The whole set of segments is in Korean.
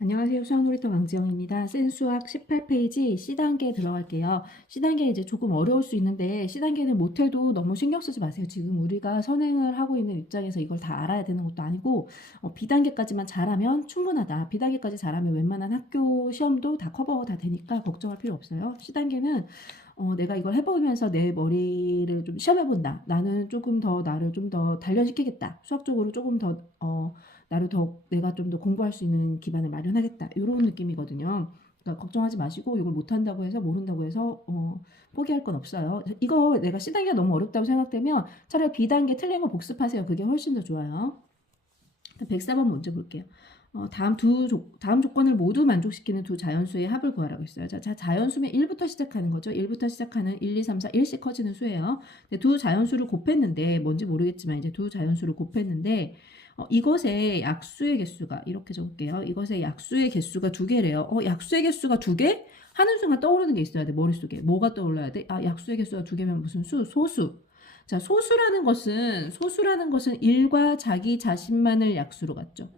안녕하세요. 수학놀이터 왕지영입니다. 센수학 18페이지 C단계에 들어갈게요. C단계 이제 조금 어려울 수 있는데 C단계는 못해도 너무 신경 쓰지 마세요. 지금 우리가 선행을 하고 있는 입장에서 이걸 다 알아야 되는 것도 아니고 B단계까지만 잘하면 충분하다. B단계까지 잘하면 웬만한 학교 시험도 다 커버 다 되니까 걱정할 필요 없어요. C단계는 내가 이걸 해보면서 내 머리를 좀 시험해본다. 나는 조금 더 나를 좀 더 단련시키겠다. 수학적으로 조금 더 나를 더 내가 좀 더 공부할 수 있는 기반을 마련하겠다. 이런 느낌이거든요. 그러니까 걱정하지 마시고 이걸 못한다고 해서 모른다고 해서 포기할 건 없어요. 이거 내가 C단계가 너무 어렵다고 생각되면 차라리 B단계 틀린 거 복습하세요. 그게 훨씬 더 좋아요. 104번 먼저 볼게요. 다음 조건을 모두 만족시키는 두 자연수의 합을 구하라고 했어요. 자, 자연수면 1부터 시작하는 거죠. 1부터 시작하는 1, 2, 3, 4, 1씩 커지는 수예요. 근데 두 자연수를 곱했는데, 뭔지 모르겠지만 이제 두 자연수를 곱했는데, 이것의 약수의 개수가, 이렇게 적을게요. 이것의 약수의 개수가 두 개래요. 약수의 개수가 두 개? 하는 순간 떠오르는 게 있어야 돼, 머릿속에. 뭐가 떠올라야 돼? 약수의 개수가 두 개면 무슨 수? 소수. 자, 소수라는 것은 일과 자기 자신만을 약수로 갖죠.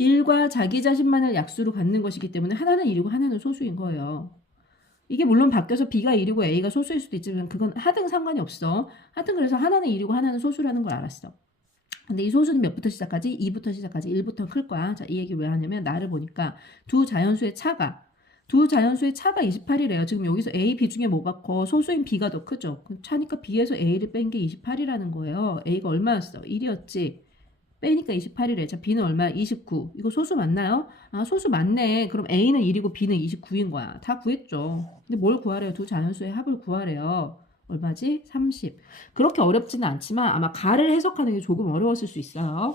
일과 자기 자신만을 약수로 갖는 것이기 때문에 하나는 1이고 하나는 소수인 거예요. 이게 물론 바뀌어서 B가 1이고 A가 소수일 수도 있지만 그건 하등 상관이 없어. 하여튼 그래서 하나는 1이고 하나는 소수라는 걸 알았어. 근데 이 소수는 몇부터 시작하지? 2부터 시작하지. 1부터 클 거야. 자, 이 얘기 왜 하냐면 나를 보니까 두 자연수의 차가 28이래요. 지금 여기서 A, B 중에 뭐가 커? 소수인 B가 더 크죠. 차니까 B에서 A를 뺀 게 28이라는 거예요. A가 얼마였어? 1이었지. 빼니까 28이래. 자, B는 얼마야? 29. 이거 소수 맞나요? 소수 맞네. 그럼 A는 1이고 B는 29인 거야. 다 구했죠. 근데 뭘 구하래요? 두 자연수의 합을 구하래요. 얼마지? 30. 그렇게 어렵지는 않지만 아마 가를 해석하는 게 조금 어려웠을 수 있어요.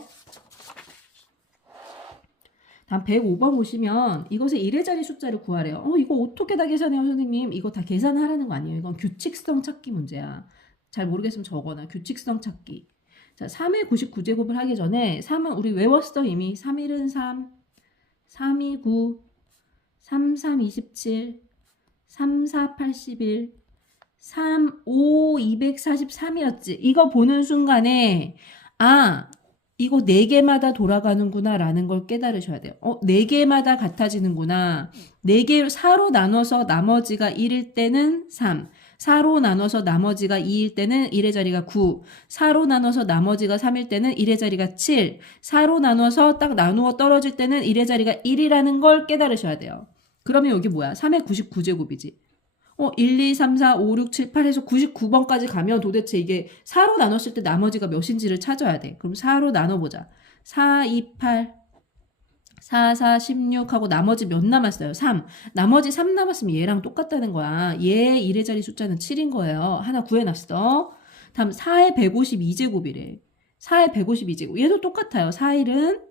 다음 105번 보시면 이것의 1의 자리 숫자를 구하래요. 이거 어떻게 다 계산해요, 선생님? 이거 다 계산하라는 거 아니에요. 이건 규칙성 찾기 문제야. 잘 모르겠으면 적어놔. 규칙성 찾기. 자, 3의 99제곱을 하기 전에 3은 우리 외웠어 이미. 3일은 3, 3이 9, 3, 3, 27, 3, 4, 81, 3, 5, 243이었지. 이거 보는 순간에 이거 4개마다 돌아가는구나 라는 걸 깨달으셔야 돼요. 4개마다 같아지는구나. 4개 4로 나눠서 나머지가 1일 때는 3. 4로 나눠서 나머지가 2일 때는 1의 자리가 9. 4로 나눠서 나머지가 3일 때는 1의 자리가 7. 4로 나눠서 딱 나누어 떨어질 때는 1의 자리가 1이라는 걸 깨달으셔야 돼요. 그러면 여기 뭐야? 3의 99제곱이지. 1, 2, 3, 4, 5, 6, 7, 8 해서 99번까지 가면 도대체 이게 4로 나눴을 때 나머지가 몇인지를 찾아야 돼. 그럼 4로 나눠보자. 4, 2, 8, 4, 4, 16 하고 나머지 몇 남았어요? 3. 나머지 3 남았으면 얘랑 똑같다는 거야. 얘 1의 자리 숫자는 7인 거예요. 하나 구해놨어. 다음 4의 152제곱이래. 4의 152제곱. 얘도 똑같아요. 4일은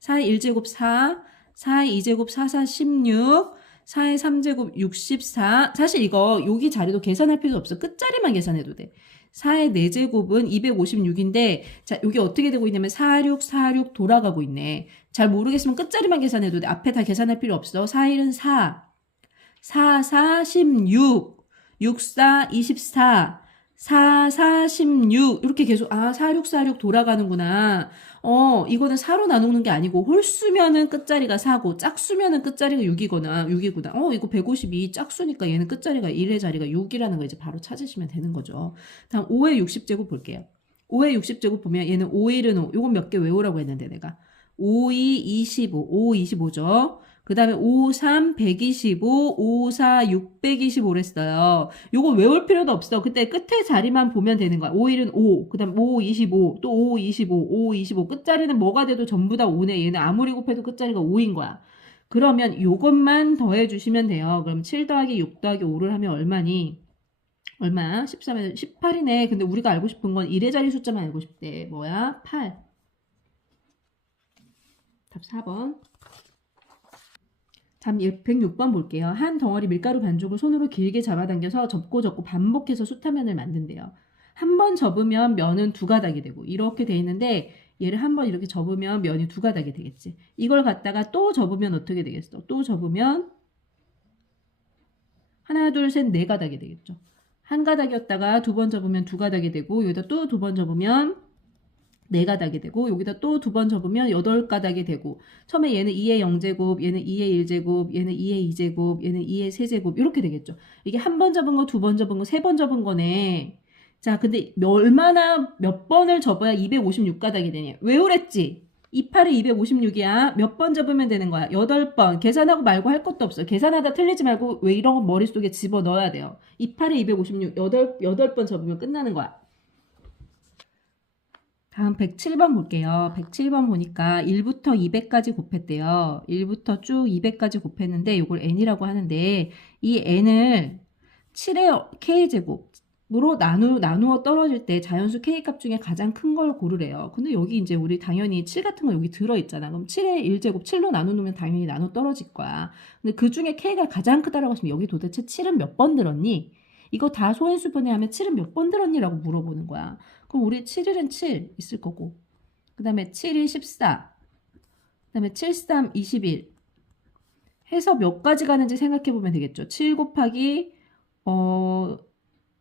4의 1제곱 4, 4의 2제곱 4, 4, 16, 4의 3제곱 64. 사실 이거 여기 자리도 계산할 필요 없어. 끝자리만 계산해도 돼. 4의 4제곱은 256인데 자 여기 어떻게 되고 있냐면 46, 46 돌아가고 있네. 잘 모르겠으면 끝자리만 계산해도 돼. 앞에 다 계산할 필요 없어. 4일은 4, 4, 4, 16, 6, 4, 24, 4, 4, 16 이렇게 계속 4, 6, 4, 6 돌아가는구나. 이거는 4로 나누는 게 아니고 홀수면은 끝자리가 4고 짝수면은 끝자리가 6이구나. 이거 152 짝수니까 얘는 끝자리가 1의 자리가 6이라는 거 이제 바로 찾으시면 되는 거죠. 다음 5의 60제곱 볼게요. 5의 60제곱 보면 얘는 5일은 5. 요건 몇 개 외우라고 했는데 내가. 5, 2, 25. 5, 25죠. 그 다음에 5, 3, 125, 5, 4, 625랬어요. 요거 외울 필요도 없어. 그때 끝에 자리만 보면 되는 거야. 5일은 5, 그 다음 5, 25, 또 5, 25, 5, 25. 끝자리는 뭐가 돼도 전부 다 5네. 얘는 아무리 곱해도 끝자리가 5인 거야. 그러면 요것만 더해주시면 돼요. 그럼 7 더하기 6 더하기 5를 하면 얼마니? 얼마? 13에서 18이네. 근데 우리가 알고 싶은 건 1의 자리 숫자만 알고 싶대. 뭐야? 8. 답 4번. 다음 106번 볼게요. 한 덩어리 밀가루 반죽을 손으로 길게 잡아당겨서 접고 반복해서 숯화면을 만든대요. 한 번 접으면 면은 두 가닥이 되고 이렇게 돼 있는데 얘를 한 번 이렇게 접으면 면이 두 가닥이 되겠지. 이걸 갖다가 또 접으면 어떻게 되겠어? 또 접으면 하나, 둘, 셋, 네 가닥이 되겠죠. 한 가닥이었다가 두 번 접으면 두 가닥이 되고 여기다 또 두 번 접으면 4가닥이 되고 여기다 또 2번 접으면 8가닥이 되고 처음에 얘는 2의 0제곱, 얘는 2의 1제곱, 얘는 2의 2제곱, 얘는 2의 3제곱 이렇게 되겠죠. 이게 한 번 접은 거, 2번 접은 거, 3번 접은 거네. 자, 근데 얼마나 몇 번을 접어야 256가닥이 되냐? 왜 그랬지? 28에 256이야. 몇 번 접으면 되는 거야? 8번. 계산하고 말고 할 것도 없어. 계산하다 틀리지 말고 왜 이런 거 머릿속에 집어넣어야 돼요. 28에 256, 8번 접으면 끝나는 거야. 다음 107번 볼게요. 107번 보니까 1부터 200까지 곱했대요. 1부터 쭉 200까지 곱했는데 이걸 n이라고 하는데 이 n을 7의 k제곱으로 나누어 떨어질 때 자연수 k값 중에 가장 큰 걸 고르래요. 근데 여기 이제 우리 당연히 7 같은 거 여기 들어있잖아. 그럼 7의 1제곱 7로 나누면 당연히 나눠 떨어질 거야. 근데 그 중에 k가 가장 크다라고 하시면 여기 도대체 7은 몇 번 들었니? 이거 다 소인수분해 하면 7은 몇 번 들었니? 라고 물어보는 거야. 그럼 우리 7일은 7 있을 거고 그 다음에 7이 14 그 다음에 7, 3, 21 해서 몇 가지 가는지 생각해 보면 되겠죠. 7 곱하기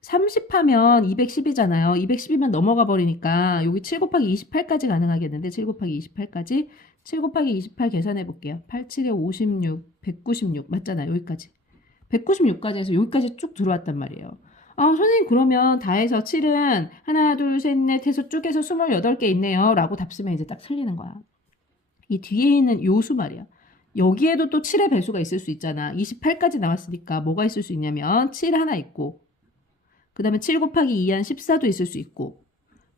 30 하면 210이잖아요. 210이면 넘어가 버리니까 여기 7 곱하기 28까지 가능하겠는데 7 곱하기 28까지 7 곱하기 28 계산해 볼게요. 8, 7에 56, 196 맞잖아요. 여기까지 196까지 해서 여기까지 쭉 들어왔단 말이에요. 선생님 그러면 다 해서 7은 하나 둘 셋 넷 해서 쭉 해서 28개 있네요 라고 답 쓰면 이제 딱 틀리는 거야. 이 뒤에 있는 요 수 말이야. 여기에도 또 7의 배수가 있을 수 있잖아. 28까지 나왔으니까 뭐가 있을 수 있냐면 7 하나 있고 그 다음에 7 곱하기 2한 14도 있을 수 있고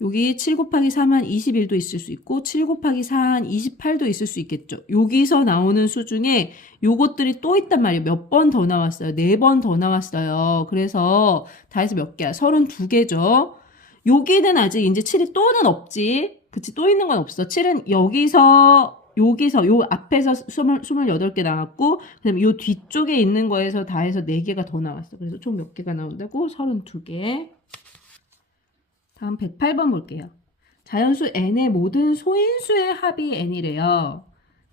여기 7 곱하기 3한 21도 있을 수 있고 7 곱하기 4한 28도 있을 수 있겠죠. 여기서 나오는 수 중에 요것들이 또 있단 말이에요. 몇 번 더 나왔어요. 4번 더 나왔어요. 그래서 다 해서 몇 개야? 32개죠. 여기는 아직 이제 7이 또는 없지. 그치? 또 있는 건 없어. 7은 여기서 요 앞에서 28개 나왔고 그 다음에 요 뒤쪽에 있는 거에서 다 해서 4개가 더 나왔어. 그래서 총 몇 개가 나온다고? 32개. 다음 108번 볼게요. 자연수 n의 모든 소인수의 합이 n이래요.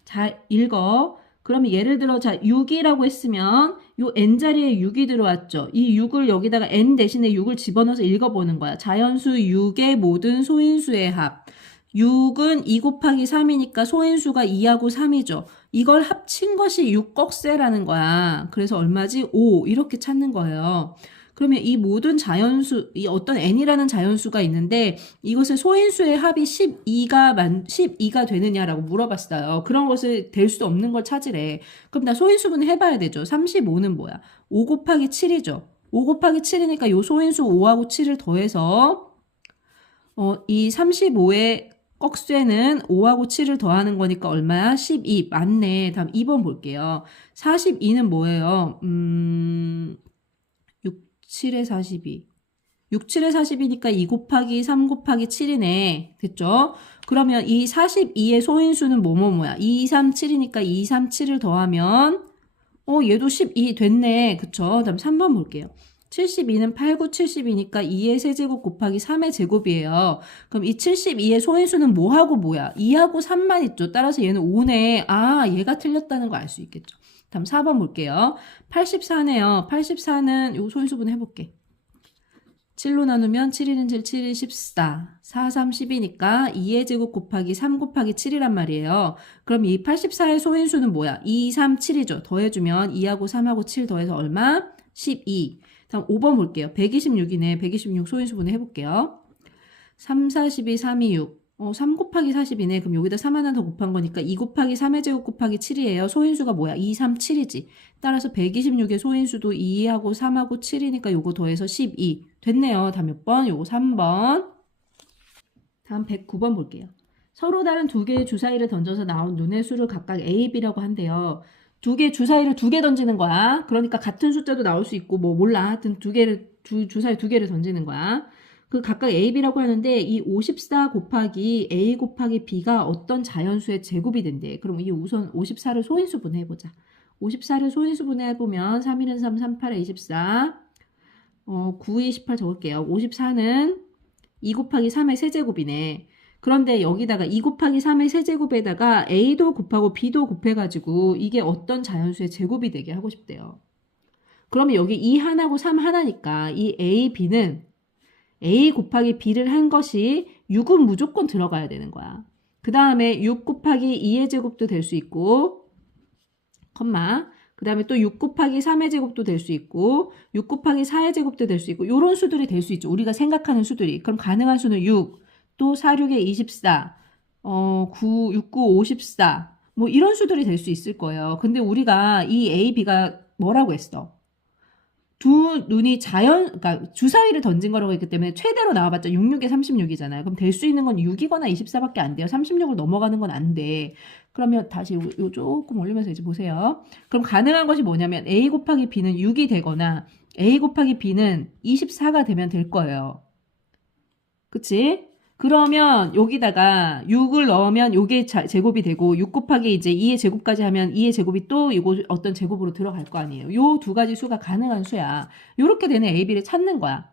자, 읽어. 그러면 예를 들어 자 6이라고 했으면 요 n자리에 6이 들어왔죠. 이 6을 여기다가 n 대신에 6을 집어넣어서 읽어보는 거야. 자연수 6의 모든 소인수의 합. 6은 2 곱하기 3이니까 소인수가 2하고 3이죠. 이걸 합친 것이 6꺽쇠라는 거야. 그래서 얼마지? 5 이렇게 찾는 거예요. 그러면 이 모든 자연수, 이 어떤 n이라는 자연수가 있는데 이것을 소인수의 합이 12가 되느냐라고 물어봤어요. 그런 것을 될 수 없는 걸 찾으래. 그럼 나 소인수분 해봐야 되죠. 35는 뭐야? 5 곱하기 7이죠. 5 곱하기 7이니까 요 소인수 5하고 7을 더해서 이 35의 꺽쇠는 5하고 7을 더하는 거니까 얼마야? 12. 맞네. 다음 2번 볼게요. 42는 뭐예요? 7에 42. 6, 7에 42니까 2 곱하기 3 곱하기 7이네. 됐죠? 그러면 이 42의 소인수는 뭐야? 2, 3, 7이니까 2, 3, 7을 더하면 얘도 12 됐네. 그쵸? 다음 3번 볼게요. 72는 8, 9, 72니까 2의 세제곱 곱하기 3의 제곱이에요. 그럼 이 72의 소인수는 뭐하고 뭐야? 2하고 3만 있죠. 따라서 얘는 5네. 얘가 틀렸다는 거 알 수 있겠죠. 다음 4번 볼게요. 84네요. 84는 요 소인수분 해볼게. 7로 나누면 7, 1은 7, 7, 1, 14. 4, 3, 10이니까 2의 제곱 곱하기 3 곱하기 7이란 말이에요. 그럼 이 84의 소인수는 뭐야? 2, 3, 7이죠. 더해주면 2하고 3하고 7 더해서 얼마? 12. 다음 5번 볼게요. 126이네. 126 소인수분해 해볼게요. 3, 4, 12, 3, 2, 6. 3 곱하기 40이네. 그럼 여기다 3 하나 더 곱한 거니까 2 곱하기 3의 제곱 곱하기 7이에요. 소인수가 뭐야? 2, 3, 7이지. 따라서 126의 소인수도 2하고 3하고 7이니까 요거 더해서 12. 됐네요. 다음 몇 번? 요거 3번. 다음 109번 볼게요. 서로 다른 두 개의 주사위를 던져서 나온 눈의 수를 각각 A, B라고 한대요. 두 개 주사위를 2개 던지는 거야. 그러니까 같은 숫자도 나올 수 있고 뭐 몰라. 하여튼 주사위 2개를 던지는 거야. 그 각각 A, B라고 하는데 이 54 곱하기 A 곱하기 B가 어떤 자연수의 제곱이 된대. 그럼 이 우선 54를 소인수분해 해보자. 54를 소인수분해 해보면 3, 1은 3, 3, 8에 24 9, 2, 18 적을게요. 54는 2 곱하기 3의 세제곱이네. 그런데 여기다가 2 곱하기 3의 세제곱에다가 A도 곱하고 B도 곱해가지고 이게 어떤 자연수의 제곱이 되게 하고 싶대요. 그러면 여기 2 하나고 3 하나니까 이 A, B는 A 곱하기 B를 한 것이 6은 무조건 들어가야 되는 거야. 그 다음에 6 곱하기 2의 제곱도 될 수 있고, 컴마. 그 다음에 또 6 곱하기 3의 제곱도 될 수 있고, 6 곱하기 4의 제곱도 될 수 있고, 요런 수들이 될 수 있죠. 우리가 생각하는 수들이. 그럼 가능한 수는 6, 또 4, 6에 24, 9, 6, 9, 54. 뭐 이런 수들이 될 수 있을 거예요. 근데 우리가 이 A, B가 뭐라고 했어? 두 눈이 그러니까 주사위를 던진 거라고 했기 때문에 최대로 나와봤자 6, 6에 36이잖아요. 그럼 될 수 있는 건 6이거나 24밖에 안 돼요. 36을 넘어가는 건 안 돼. 그러면 다시 요 조금 올리면서 이제 보세요. 그럼 가능한 것이 뭐냐면 A 곱하기 B는 6이 되거나 A 곱하기 B는 24가 되면 될 거예요. 그치? 그러면 여기다가 6을 넣으면 요게 제곱이 되고 6 곱하기 이제 2의 제곱까지 하면 2의 제곱이 또 이거 어떤 제곱으로 들어갈 거 아니에요. 요 두 가지 수가 가능한 수야. 요렇게 되는 A, B를 찾는 거야.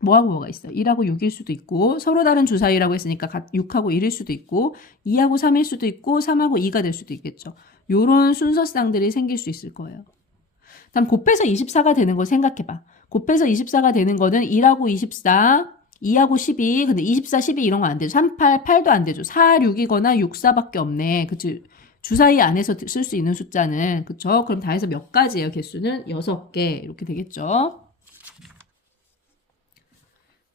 뭐하고 뭐가 있어? 1하고 6일 수도 있고 서로 다른 주사위라고 했으니까 6하고 1일 수도 있고 2하고 3일 수도 있고 3하고 2가 될 수도 있겠죠. 요런 순서쌍들이 생길 수 있을 거예요. 다음 곱해서 24가 되는 거 생각해봐. 곱해서 24가 되는 거는 1하고 24, 2하고 12, 근데 24, 12 이런 거 안 되죠. 3, 8, 8도 안 되죠. 4, 6이거나 6, 4밖에 없네. 그치? 주사위 안에서 쓸 수 있는 숫자는. 그쵸? 그럼 다 해서 몇 가지예요? 개수는 6개. 이렇게 되겠죠?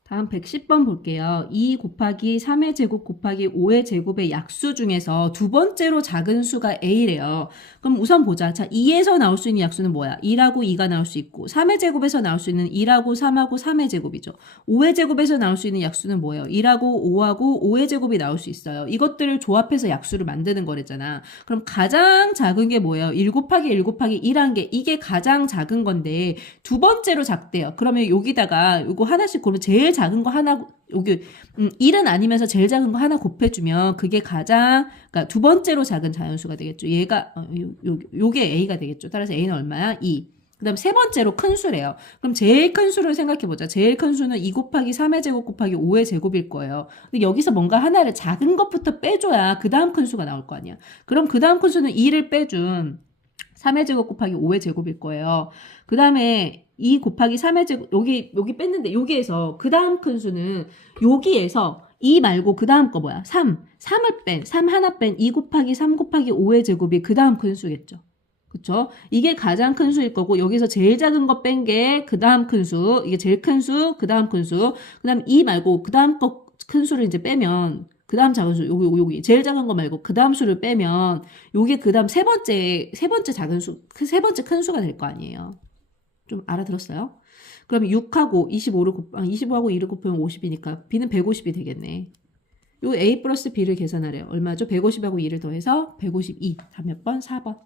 다음 110번 볼게요. 2 곱하기 3의 제곱 곱하기 5의 제곱의 약수 중에서 두 번째로 작은 수가 A래요. 그럼 우선 보자. 자, 2에서 나올 수 있는 약수는 뭐야? 1하고 2가 나올 수 있고 3의 제곱에서 나올 수 있는 1하고 3하고 3의 제곱이죠. 5의 제곱에서 나올 수 있는 약수는 뭐예요? 1하고 5하고 5의 제곱이 나올 수 있어요. 이것들을 조합해서 약수를 만드는 거랬잖아. 그럼 가장 작은 게 뭐예요? 1 곱하기 1 곱하기 1한 게 이게 가장 작은 건데 두 번째로 작대요. 그러면 여기다가 이거 하나씩 고르면 제일 작은 거 하나 여기 1은 아니면서 제일 작은 거 하나 곱해주면 그게 그러니까 두 번째로 작은 자연수가 되겠죠. 얘가 요게 A가 되겠죠. 따라서 A는 얼마야? 2. 그 다음 세 번째로 큰 수래요. 그럼 제일 큰 수를 생각해보자. 제일 큰 수는 2 곱하기 3의 제곱 곱하기 5의 제곱일 거예요. 근데 여기서 뭔가 하나를 작은 것부터 빼줘야 그 다음 큰 수가 나올 거 아니야. 그럼 그 다음 큰 수는 2를 빼준 3의 제곱 곱하기 5의 제곱일 거예요. 그 다음에 2 곱하기 3의 제곱, 여기 뺐는데, 여기에서, 그 다음 큰 수는, 여기에서 2 말고 그 다음 거 뭐야? 3. 3 하나 뺀 2 곱하기 3 곱하기 5의 제곱이 그 다음 큰 수겠죠. 그쵸? 이게 가장 큰 수일 거고, 여기서 제일 작은 거 뺀 게 그 다음 큰 수, 이게 제일 큰 수, 그 다음 큰 수, 그 다음 2 말고 그 다음 거 큰 수를 이제 빼면, 그 다음 작은 수, 여기, 제일 작은 거 말고 그 다음 수를 빼면, 요게 그 다음 세 번째 작은 수, 그 세 번째 큰 수가 될 거 아니에요. 좀 알아들었어요? 그럼 6하고 25하고 2를 곱하면 50이니까 B는 150이 되겠네. 요 A 플러스 B를 계산하래요. 얼마죠? 150하고 2를 더해서 152. 다음 몇 번? 4번.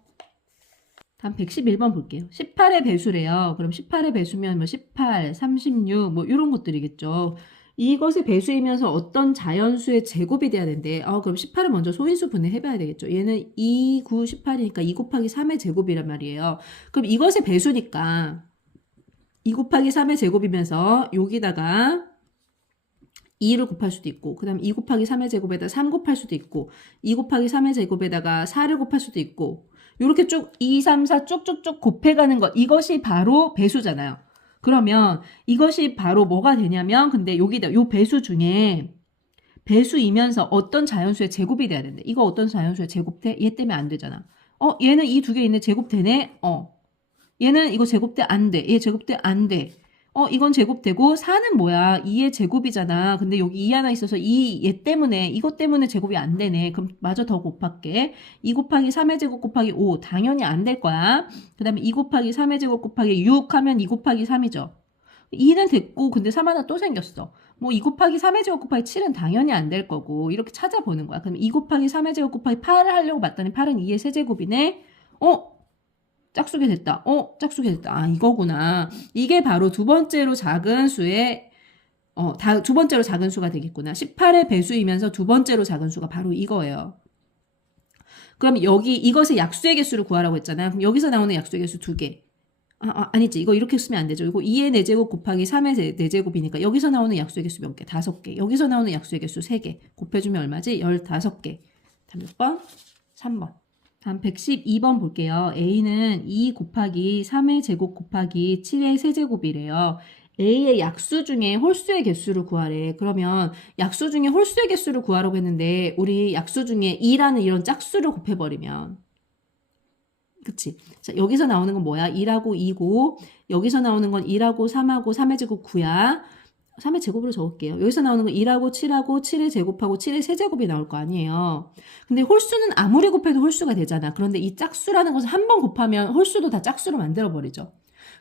다음 111번 볼게요. 18의 배수래요. 그럼 18의 배수면 뭐 18, 36, 뭐 이런 것들이겠죠. 이것의 배수이면서 어떤 자연수의 제곱이 돼야 되는데, 그럼 18을 먼저 소인수 분해해봐야 되겠죠. 얘는 2, 9, 18이니까 2 곱하기 3의 제곱이란 말이에요. 그럼 이것의 배수니까 2 곱하기 3의 제곱이면서 여기다가 2를 곱할 수도 있고, 그 다음 2 곱하기 3의 제곱에다 3 곱할 수도 있고, 2 곱하기 3의 제곱에다가 4를 곱할 수도 있고, 이렇게 쭉 2, 3, 4 쭉쭉쭉 곱해가는 것, 이것이 바로 배수잖아요. 그러면 이것이 바로 뭐가 되냐면, 근데 여기다, 요 배수 중에 배수이면서 어떤 자연수의 제곱이 돼야 된대. 이거 어떤 자연수의 제곱돼? 얘 때문에 안 되잖아. 얘는 이 두 개 있네. 제곱되네. 얘는 이거 제곱돼 안 돼. 얘 제곱돼 안 돼. 이건 제곱되고 4는 뭐야? 2의 제곱이잖아. 근데 여기 2 하나 있어서 이것 때문에 제곱이 안 되네. 그럼 마저 더 곱할게. 2 곱하기 3의 제곱 곱하기 5. 당연히 안 될 거야. 그 다음에 2 곱하기 3의 제곱 곱하기 6 하면 2 곱하기 3이죠. 2는 됐고 근데 3 하나 또 생겼어. 뭐 2 곱하기 3의 제곱 곱하기 7은 당연히 안 될 거고 이렇게 찾아보는 거야. 그럼 2 곱하기 3의 제곱 곱하기 8을 하려고 봤더니 8은 2의 세제곱이네. 짝수게 됐다. 짝수게 됐다. 이거구나. 이게 바로 두 번째로 작은 수의 두 번째로 작은 수가 되겠구나. 18의 배수이면서 두 번째로 작은 수가 바로 이거예요. 그럼 여기 이것의 약수의 개수를 구하라고 했잖아요. 그럼 여기서 나오는 약수의 개수 2개. 아니지. 이거 이렇게 쓰면 안 되죠. 이거 2의 4제곱 곱하기 3의 4제곱이니까 여기서 나오는 약수의 개수 몇 개? 5개. 여기서 나오는 약수의 개수 3개. 곱해주면 얼마지? 15개. 다음 몇 번? 3번. 다음 112번 볼게요. A는 2 곱하기 3의 제곱 곱하기 7의 세제곱이래요. A의 약수 중에 홀수의 개수를 구하래. 그러면 약수 중에 홀수의 개수를 구하라고 했는데 우리 약수 중에 2라는 이런 짝수를 곱해버리면 그치? 자, 여기서 나오는 건 뭐야? 1하고 2고 여기서 나오는 건 1하고 3하고 3의 제곱 9야. 3의 제곱으로 적을게요. 여기서 나오는 건 1하고 7하고 7의 제곱하고 7의 세제곱이 나올 거 아니에요. 근데 홀수는 아무리 곱해도 홀수가 되잖아. 그런데 이 짝수라는 것을 한 번 곱하면 홀수도 다 짝수로 만들어버리죠.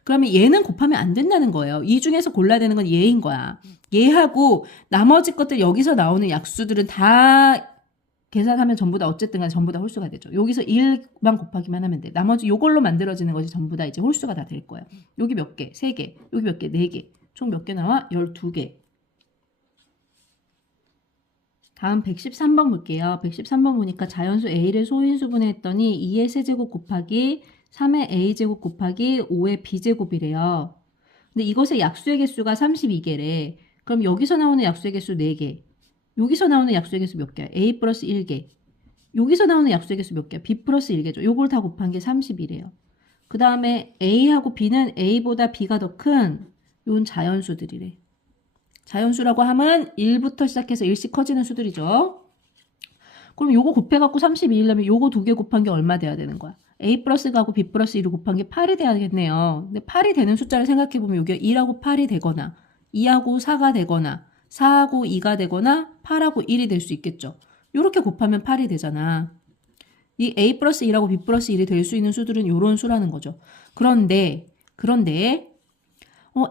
그러면 얘는 곱하면 안 된다는 거예요. 이 중에서 골라야 되는 건 얘인 거야. 얘하고 나머지 것들 여기서 나오는 약수들은 다 계산하면 전부 다 어쨌든 간에 전부 다 홀수가 되죠. 여기서 1만 곱하기만 하면 돼. 나머지 요걸로 만들어지는 것이 전부 다 이제 홀수가 다 될 거예요. 여기 몇 개? 3개. 여기 몇 개? 4개. 총 몇 개 나와? 12개. 다음 113번 볼게요. 113번 보니까 자연수 A를 소인수분해 했더니 2의 세제곱 곱하기 3의 A제곱 곱하기 5의 B제곱이래요. 근데 이것의 약수의 개수가 32개래. 그럼 여기서 나오는 약수의 개수 4개. 여기서 나오는 약수의 개수 몇 개야? A 플러스 1개. 여기서 나오는 약수의 개수 몇 개야? B 플러스 1개죠. 요걸 다 곱한 게 30이래요. 그 다음에 A하고 B는 A보다 B가 더 큰 요건 자연수들이래. 자연수라고 하면 1부터 시작해서 1씩 커지는 수들이죠. 그럼 요거 곱해갖고 32이려면 요거 2개 곱한 게 얼마 돼야 되는 거야? A 플러스하고 B 플러스 1을 곱한 게 8이 돼야겠네요. 근데 8이 되는 숫자를 생각해보면 여기가 1하고 8이 되거나 2하고 4가 되거나 4하고 2가 되거나 8하고 1이 될 수 있겠죠. 요렇게 곱하면 8이 되잖아. 이 A 플러스 1하고 B 플러스 1이 될 수 있는 수들은 요런 수라는 거죠. 그런데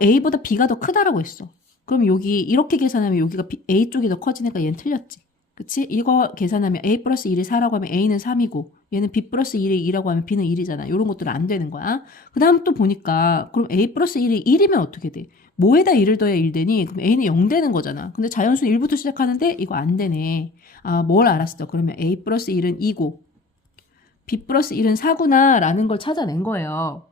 A보다 B가 더 크다라고 했어. 그럼 여기 이렇게 계산하면 여기가 A 쪽이 더 커지니까 얘는 틀렸지. 그치? 이거 계산하면 A 플러스 1이 4라고 하면 A는 3이고 얘는 B 플러스 1이 2라고 하면 B는 1이잖아. 이런 것들은 안 되는 거야. 그 다음 또 보니까 그럼 A 플러스 1이 1이면 어떻게 돼? 뭐에다 1을 더해야 1 되니? 그럼 A는 0 되는 거잖아. 근데 자연수는 1부터 시작하는데 이거 안 되네. 아, 뭘 알았어. 그러면 A 플러스 1은 2고 B 플러스 1은 4구나 라는 걸 찾아낸 거예요.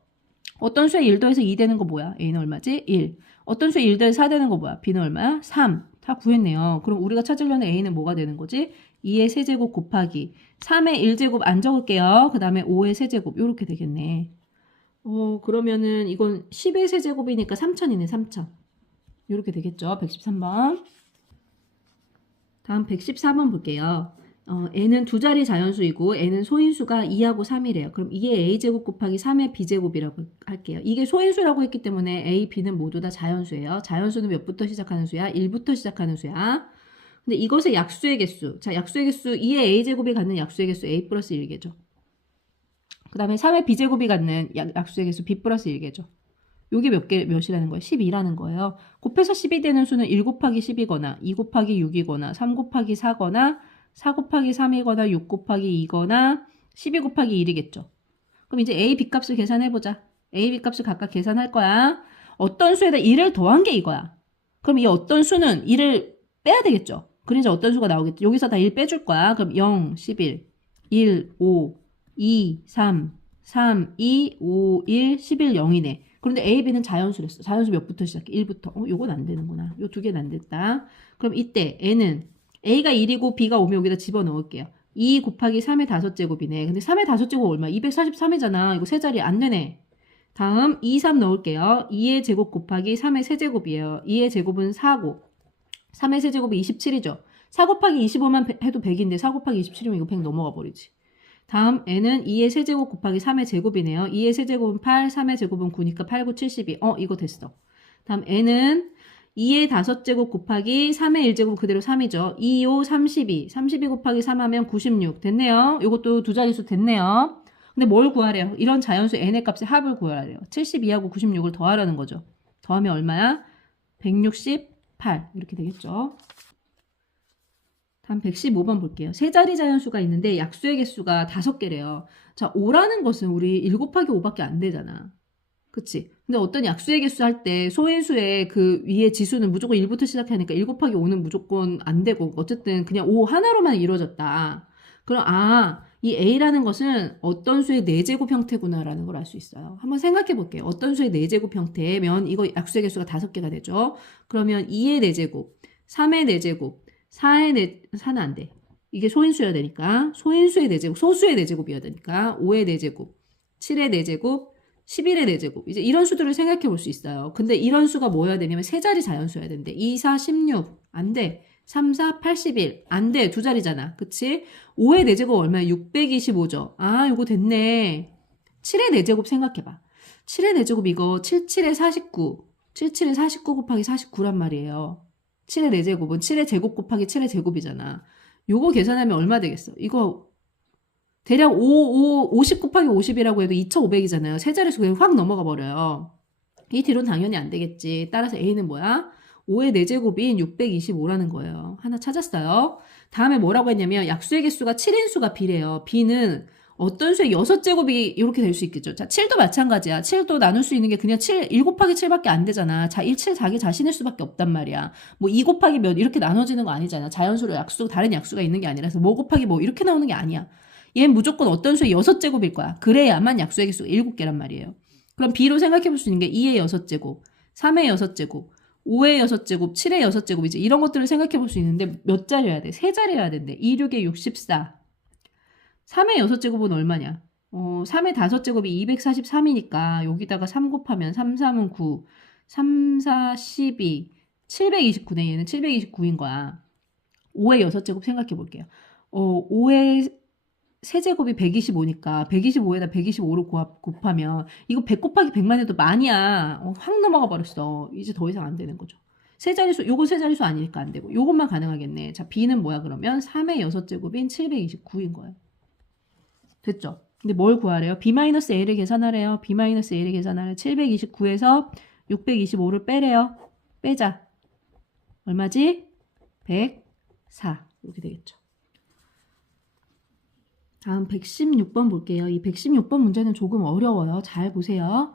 어떤 수에 1 더해서 2 되는 거 뭐야? A는 얼마지? 1. 어떤 수에 1 더해서 4 되는 거 뭐야? B는 얼마야? 3. 다 구했네요. 그럼 우리가 찾으려는 A는 뭐가 되는 거지? 2의 세제곱 곱하기 3의 1제곱 안 적을게요. 그 다음에 5의 세제곱 이렇게 되겠네. 그러면은 이건 10의 세제곱이니까 3천이네. 3천. 이렇게 되겠죠. 113번. 다음 114번 볼게요. n은 두 자리 자연수이고 n은 소인수가 2하고 3이래요. 그럼 이게 a제곱 곱하기 3의 b제곱이라고 할게요. 이게 소인수라고 했기 때문에 a, b는 모두 다 자연수예요. 자연수는 몇부터 시작하는 수야? 1부터 시작하는 수야. 근데 이것의 약수의 개수. 자, 약수의 개수 2의 a제곱이 갖는 약수의 개수 a 플러스 1개죠. 그 다음에 3의 b제곱이 갖는 약수의 개수 b 플러스 1개죠. 요게 몇이라는 거예요? 12라는 거예요. 곱해서 10이 되는 수는 1 곱하기 10이거나 2 곱하기 6이거나 3 곱하기 4거나 4 곱하기 3이거나 6 곱하기 2거나 12 곱하기 1이겠죠. 그럼 이제 A, B 값을 계산해보자. A, B 값을 각각 계산할 거야. 어떤 수에다 1을 더한 게 이거야. 그럼 이 어떤 수는 1을 빼야 되겠죠. 그러니까 어떤 수가 나오겠죠. 여기서 다 1 빼줄 거야. 그럼 0, 11, 1, 5, 2, 3, 3, 2, 5, 1, 11, 0이네. 그런데 A, B는 자연수랬어. 자연수 몇부터 시작해? 1부터. 요건 안 되는구나. 요 두 개는 안 됐다. 그럼 이때 N은 A가 1이고 B가 5면 여기다 집어넣을게요. 2 곱하기 3의 5제곱이네. 근데 3의 5제곱 얼마? 243이잖아. 이거 세 자리 안 되네. 다음 2, 3 넣을게요. 2의 제곱 곱하기 3의 세제곱이에요. 2의 제곱은 4고 3의 세제곱이 27이죠. 4 곱하기 25만 해도 100인데 4 곱하기 27이면 이거 100 넘어가 버리지. 다음 n은 2의 세제곱 곱하기 3의 제곱이네요. 2의 세제곱은 8, 3의 제곱은 9니까 8, 9, 72. 이거 됐어. 다음 n은 2의 5제곱 곱하기 3의 1제곱 그대로 3이죠. 2, 5, 32. 32 곱하기 3 하면 96. 됐네요. 이것도 두 자릿수 됐네요. 근데 뭘 구하래요? 이런 자연수 n의 값의 합을 구하래요. 72하고 96을 더하라는 거죠. 더하면 얼마야? 168. 이렇게 되겠죠. 다음 115번 볼게요. 세 자리 자연수가 있는데 약수의 개수가 5개래요. 자, 5라는 것은 우리 1 곱하기 5밖에 안 되잖아. 그치? 근데 어떤 약수의 개수 할 때 소인수의 그 위에 지수는 무조건 1부터 시작하니까 1 곱하기 5는 무조건 안 되고 어쨌든 그냥 5 하나로만 이루어졌다. 그럼 이 A라는 것은 어떤 수의 4제곱 형태구나라는 걸 알 수 있어요. 한번 생각해 볼게요. 어떤 수의 4제곱 형태면 이거 약수의 개수가 5개가 되죠. 그러면 2의 4제곱, 3의 4제곱, 4는 안 돼. 이게 소인수여야 되니까 소인수의 4제곱, 소수의 4제곱이어야 되니까 5의 4제곱, 7의 4제곱, 11의 4제곱. 이제 이런 수들을 생각해 볼 수 있어요. 근데 이런 수가 뭐여야 되냐면 세 자리 자연수여야 되는데 2, 4, 16. 안 돼. 3, 4, 81. 안 돼. 두 자리잖아. 그치? 5의 4제곱 얼마야? 625죠. 아, 요거 됐네. 7의 4제곱 생각해봐. 7의 4제곱 이거 77의 49. 77의 49 곱하기 49란 말이에요. 7의 4제곱은 7의 제곱 곱하기 7의 제곱이잖아. 요거 계산하면 얼마 되겠어? 이거 대략 50 곱하기 50이라고 해도 2500이잖아요. 세 자릿수 그냥 확 넘어가 버려요. 이 뒤로는 당연히 안 되겠지. 따라서 A는 뭐야? 5의 4제곱인 625라는 거예요. 하나 찾았어요. 다음에 뭐라고 했냐면 약수의 개수가 7인수가 B래요. B는 어떤 수의 6제곱이 이렇게 될 수 있겠죠. 자, 7도 마찬가지야. 7도 나눌 수 있는 게 그냥 1 곱하기 7밖에 안 되잖아. 자, 1, 7 자기 자신일 수밖에 없단 말이야. 뭐 2 곱하기 몇 이렇게 나눠지는 거 아니잖아. 자연수로 약수, 다른 약수가 있는 게 아니라서 뭐 곱하기 뭐 이렇게 나오는 게 아니야. 얘는 무조건 어떤 수의 6제곱일 거야. 그래야만 약수의 개수가 7개란 말이에요. 그럼 B로 생각해 볼 수 있는 게 2의 6제곱, 3의 6제곱, 5의 6제곱, 7의 6제곱 이제 이런 것들을 생각해 볼 수 있는데 몇 자리여야 돼? 세 자리여야 된대. 2, 6에 64. 3의 6제곱은 얼마냐? 3의 5제곱이 243이니까 여기다가 3 곱하면 3, 3은 9, 3, 4, 12, 729네. 얘는 729인 거야. 5의 6제곱 생각해 볼게요. 5의 세제곱이 125니까 125에다 125를 곱하면 이거 100 곱하기 100만 해도 만이야. 확 넘어가 버렸어. 이제 더 이상 안 되는 거죠. 세 자릿수, 요거 세 자릿수 아니니까 안 되고 요것만 가능하겠네. 자, B는 뭐야 그러면? 3의 6제곱인 729인 거예요. 됐죠? 근데 뭘 구하래요? B-A를 계산하래요. B-A를 계산하래요. 729에서 625를 빼래요. 빼자. 얼마지? 104. 이렇게 되겠죠. 다음 116번 볼게요. 이 116번 문제는 조금 어려워요. 잘 보세요.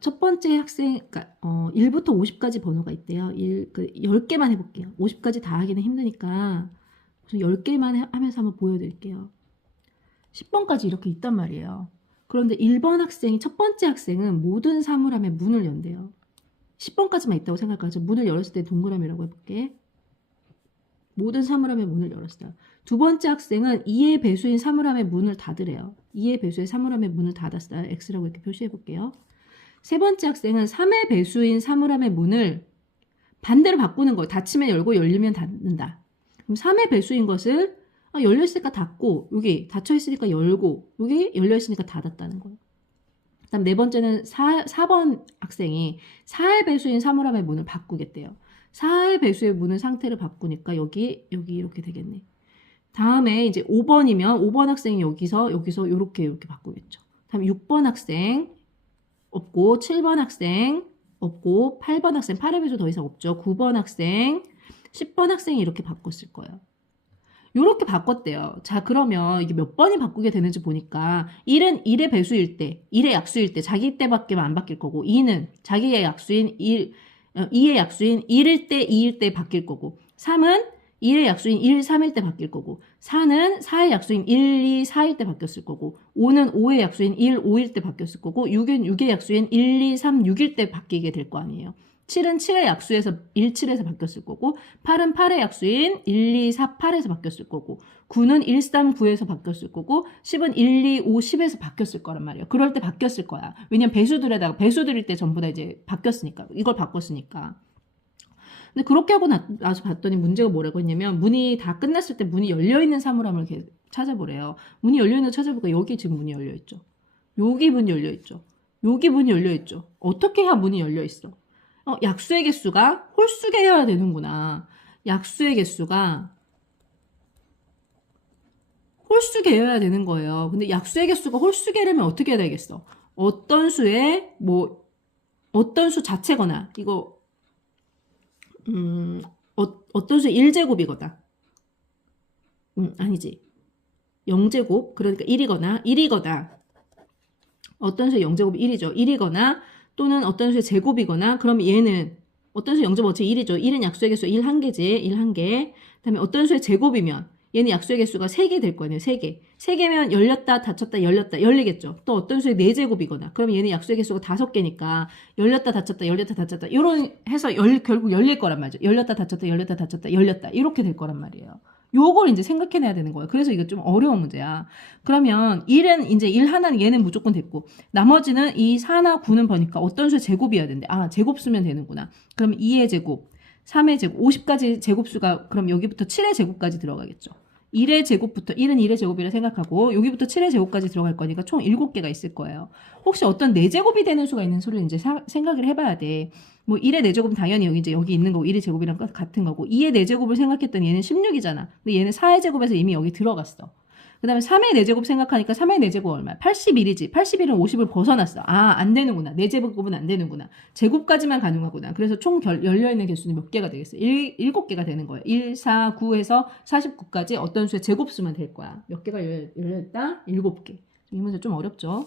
첫 번째 학생, 그러니까 1부터 50까지 번호가 있대요. 10개만 해볼게요. 50까지 다 하기는 힘드니까 10개만 하면서 한번 보여드릴게요. 10번까지 이렇게 있단 말이에요. 그런데 1번 학생이, 첫 번째 학생은 모든 사물함에 문을 연대요. 10번까지만 있다고 생각하죠. 문을 열었을 때 동그라미라고 해볼게. 모든 사물함의 문을 열었어요. 두 번째 학생은 2의 배수인 사물함의 문을 닫으래요. 2의 배수의 사물함의 문을 닫았어요. X라고 이렇게 표시해 볼게요. 세 번째 학생은 3의 배수인 사물함의 문을 반대로 바꾸는 거예요. 닫히면 열고 열리면 닫는다. 그럼 3의 배수인 것을 열려있으니까 닫고, 여기 닫혀있으니까 열고, 여기 열려있으니까 닫았다는 거예요. 그 다음 네 번째는 4번 학생이 4의 배수인 사물함의 문을 바꾸겠대요. 4의 배수의 문의 상태를 바꾸니까 여기 이렇게 되겠네. 다음에 이제 5번이면 5번 학생이 여기서 이렇게 바꾸겠죠. 다음 6번 학생 없고 7번 학생 없고 8번 학생 8의 배수 더 이상 없죠. 9번 학생 10번 학생이 이렇게 바꿨을 거예요. 이렇게 바꿨대요. 자, 그러면 이게 몇 번이 바꾸게 되는지 보니까 1은 1의 배수일 때, 1의 약수일 때 자기 때밖에 안 바뀔 거고 2는 자기의 약수인 2의 약수인 1일 때 2일 때 바뀔 거고 3은 1의 약수인 1, 3일 때 바뀔 거고 4는 4의 약수인 1, 2, 4일 때 바뀌었을 거고 5는 5의 약수인 1, 5일 때 바뀌었을 거고 6은 6의 약수인 1, 2, 3, 6일 때 바뀌게 될 거 아니에요. 7은 7의 약수에서 1, 7에서 바뀌었을 거고 8은 8의 약수인 1, 2, 4, 8에서 바뀌었을 거고 9는 1, 3, 9에서 바뀌었을 거고 10은 1, 2, 5, 10에서 바뀌었을 거란 말이에요. 그럴 때 바뀌었을 거야. 왜냐면 배수들일 때 전부 다 이제 바뀌었으니까. 이걸 바꿨으니까. 근데 그렇게 하고 나서 봤더니 문제가 뭐라고 했냐면 문이 다 끝났을 때 문이 열려있는 사물함을 이렇게 찾아보래요. 문이 열려있는 거 찾아보니까 여기 지금 문이 열려있죠. 여기 문이 열려있죠. 여기 문이 열려있죠. 어떻게 해야 문이 열려있어? 약수의 개수가 홀수개여야 되는구나. 약수의 개수가 홀수개여야 되는 거예요. 근데 약수의 개수가 홀수개려면 어떻게 해야 되겠어? 어떤 수의 어떤 수 자체거나 이거 어떤 수 1제곱이거나 아니지 0제곱 그러니까 1이거나 어떤 수의 0제곱이 1이죠. 1이거나 또는 어떤 수의 제곱이거나 그럼 얘는 어떤 수의 0제곱 어차피 1이죠. 1은 약수의 개수 1 한 개지. 1 한 개. 그다음에 어떤 수의 제곱이면 얘는 약수의 개수가 3개 될 거 아니에요. 3개. 3개면 열렸다 닫혔다 열리겠죠. 또 어떤 수의 4제곱이거나 그럼 얘는 약수의 개수가 5개니까 열렸다 닫혔다 이런 해서 결국 열릴 거란 말이죠. 열렸다 닫혔다 열렸다 이렇게 될 거란 말이에요. 요걸 이제 생각해내야 되는 거예요. 그래서 이거 좀 어려운 문제야. 그러면 1은 이제 1 하나는 얘는 무조건 됐고 나머지는 이 4나 9는 보니까 어떤 수의 제곱이어야 되는데 제곱 쓰면 되는구나. 그럼 2의 제곱, 3의 제곱, 50까지 제곱수가 그럼 여기부터 7의 제곱까지 들어가겠죠. 1의 제곱부터 1은 1의 제곱이라 생각하고 여기부터 7의 제곱까지 들어갈 거니까 총 7개가 있을 거예요. 혹시 어떤 4제곱이 되는 수가 있는 수를 이제 생각을 해봐야 돼. 뭐 1의 4제곱은 당연히 여기 이제 여기 있는 거고 1의 제곱이랑 같은 거고 2의 4제곱을 생각했더니 얘는 16이잖아. 근데 얘는 4의 제곱에서 이미 여기 들어갔어. 그 다음에 3의 4제곱 생각하니까 3의 4제곱 얼마야? 81이지. 81은 50을 벗어났어. 안 되는구나. 4제곱은 안 되는구나. 제곱까지만 가능하구나. 그래서 총 열려있는 개수는 몇 개가 되겠어? 7개가 되는 거예요. 1, 4, 9에서 49까지 어떤 수의 제곱수만 될 거야. 몇 개가 열려있다? 7개. 이 문제 좀 어렵죠?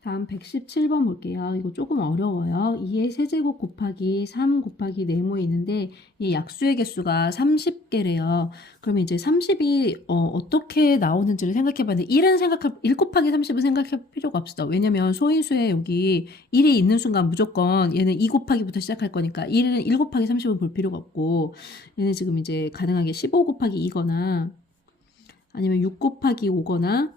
다음 117번 볼게요. 이거 조금 어려워요. 2의 세제곱 곱하기 3 곱하기 네모에 있는데 이 약수의 개수가 30개래요. 그러면 이제 30이 어떻게 나오는지를 생각해봤는데 1 곱하기 30은 생각할 필요가 없어. 왜냐면 소인수에 여기 1이 있는 순간 무조건 얘는 2 곱하기부터 시작할 거니까 1은 1 곱하기 30은 볼 필요가 없고 얘는 지금 이제 가능하게 15 곱하기 2거나 아니면 6 곱하기 5거나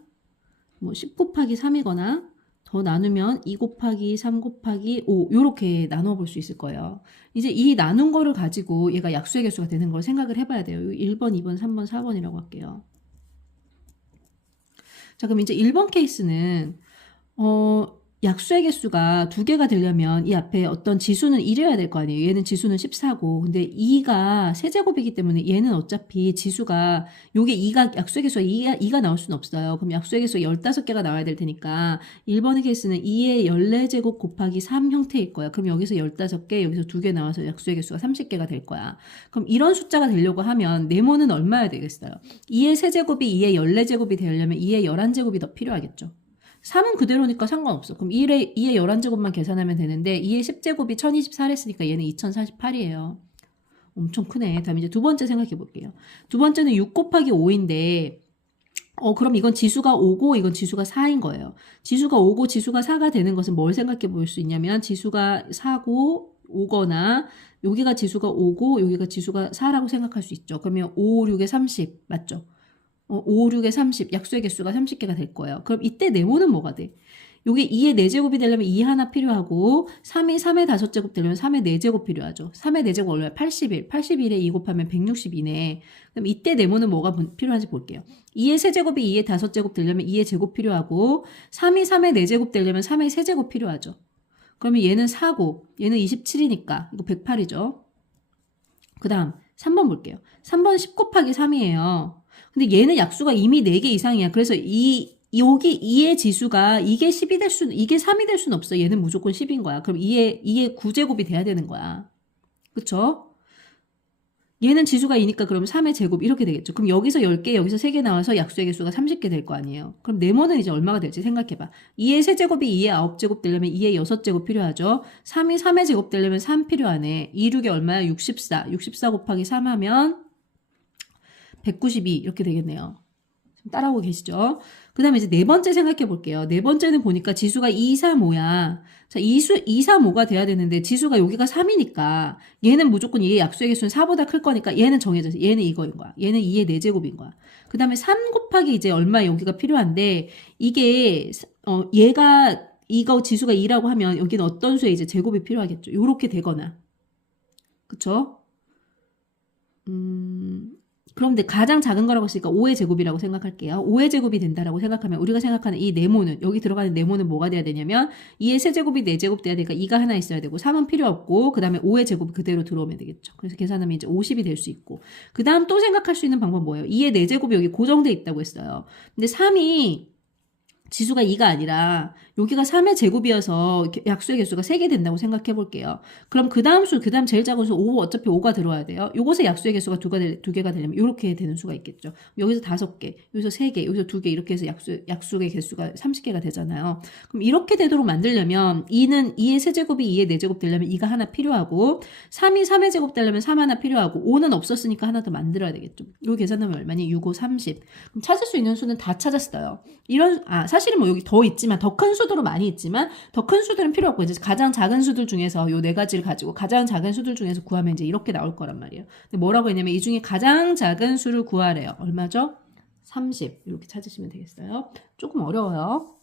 뭐 10 곱하기 3이거나 더 나누면 2 곱하기 3 곱하기 5 이렇게 나눠 볼 수 있을 거예요. 이제 이 나눈 거를 가지고 얘가 약수의 개수가 되는 걸 생각을 해봐야 돼요. 1번, 2번, 3번, 4번이라고 할게요. 자, 그럼 이제 1번 케이스는 약수의 개수가 2개가 되려면 이 앞에 어떤 지수는 1이어야 될 거 아니에요. 얘는 지수는 14고 근데 2가 세제곱이기 때문에 얘는 어차피 지수가 요게 2가 약수의 개수가 2가 나올 수는 없어요. 그럼 약수의 개수가 15개가 나와야 될 테니까 1번의 케이스는 2의 14제곱 곱하기 3 형태일 거야. 그럼 여기서 15개 여기서 2개 나와서 약수의 개수가 30개가 될 거야. 그럼 이런 숫자가 되려고 하면 네모는 얼마야 되겠어요? 2의 세제곱이 2의 14제곱이 되려면 2의 11제곱이 더 필요하겠죠. 3은 그대로니까 상관없어. 그럼 2의 11제곱만 계산하면 되는데 2의 10제곱이 1024를 했으니까 얘는 2048이에요. 엄청 크네. 다음 이제 두 번째 생각해 볼게요. 두 번째는 6 곱하기 5인데 그럼 이건 지수가 5고 이건 지수가 4인 거예요. 지수가 5고 지수가 4가 되는 것은 뭘 생각해 볼 수 있냐면 지수가 4고 5거나 여기가 지수가 5고 여기가 지수가 4라고 생각할 수 있죠. 그러면 5, 6에 30 맞죠? 5, 6에 30 약수의 개수가 30개가 될 거예요. 그럼 이때 네모는 뭐가 돼? 요게 2의 4제곱이 되려면 2 하나 필요하고 3이 3의 5제곱 되려면 3의 4제곱 필요하죠. 3의 4제곱 얼마야? 81. 81에 2 곱하면 162네. 그럼 이때 네모는 뭐가 필요한지 볼게요. 2의 세제곱이 2의 5제곱 되려면 2의 제곱 필요하고 3이 3의 4제곱 되려면 3의 세제곱 필요하죠. 그러면 얘는 4고 얘는 27이니까 이거 108이죠. 그 다음 3번 볼게요. 3번 10 곱하기 3이에요. 근데 얘는 약수가 이미 4개 이상이야. 그래서 여기 2의 지수가 이게 10이 될 수는, 이게 3이 될 수는 없어. 얘는 무조건 10인 거야. 그럼 2의 9제곱이 돼야 되는 거야. 그쵸? 얘는 지수가 2니까 그럼 3의 제곱 이렇게 되겠죠. 그럼 여기서 10개, 여기서 3개 나와서 약수의 개수가 30개 될 거 아니에요. 그럼 네모는 이제 얼마가 될지 생각해봐. 2의 세제곱이 2의 9제곱 되려면 2의 6제곱 필요하죠. 3이 3의 제곱 되려면 3 필요하네. 2, 6이 얼마야? 64. 64 곱하기 3 하면 192 이렇게 되겠네요. 따라오고 계시죠? 그 다음에 이제 네 번째 생각해 볼게요. 네 번째는 보니까 지수가 2, 3, 5야. 자, 2, 3, 5가 돼야 되는데 지수가 여기가 3이니까 얘는 무조건 얘의 약수의 개수는 4보다 클 거니까 얘는 정해져서 얘는 이거인 거야. 얘는 2의 4제곱인 거야. 그 다음에 3 곱하기 이제 얼마 여기가 필요한데 이게 얘가 이거 지수가 2라고 하면 여기는 어떤 수의 이제 제곱이 필요하겠죠. 요렇게 되거나. 그쵸? 그런데 가장 작은 거라고 했으니까 5의 제곱이라고 생각할게요. 5의 제곱이 된다라고 생각하면 우리가 생각하는 이 네모는 여기 들어가는 네모는 뭐가 돼야 되냐면 2의 세제곱이 4제곱 돼야 되니까 2가 하나 있어야 되고 3은 필요 없고 그 다음에 5의 제곱이 그대로 들어오면 되겠죠. 그래서 계산하면 이제 50이 될 수 있고 그 다음 또 생각할 수 있는 방법은 뭐예요? 2의 4제곱이 여기 고정돼 있다고 했어요. 근데 3이 지수가 2가 아니라 여기가 3의 제곱이어서 약수의 개수가 3개 된다고 생각해 볼게요. 그럼 그 다음 제일 작은 수 5, 어차피 5가 들어와야 돼요. 요것의 약수의 개수가 2개가 되려면 이렇게 되는 수가 있겠죠. 여기서 5개, 여기서 3개, 여기서 2개 이렇게 해서 약수의 개수가 30개가 되잖아요. 그럼 이렇게 되도록 만들려면 2는 2의 세제곱이 2의 4제곱 되려면 2가 하나 필요하고 3이 3의 제곱 되려면 3 하나 필요하고 5는 없었으니까 하나 더 만들어야 되겠죠. 요 계산하면 얼마니? 6, 5, 30. 그럼 찾을 수 있는 수는 다 찾았어요. 사실은 뭐 여기 더 있지만 더 큰 수들은 많이 있지만 더 큰 수들은 필요 없고 이제 가장 작은 수들 중에서 요 네 가지를 가지고 가장 작은 수들 중에서 구하면 이제 이렇게 나올 거란 말이에요. 근데 뭐라고 했냐면 이 중에 가장 작은 수를 구하래요. 얼마죠? 30 이렇게 찾으시면 되겠어요. 조금 어려워요.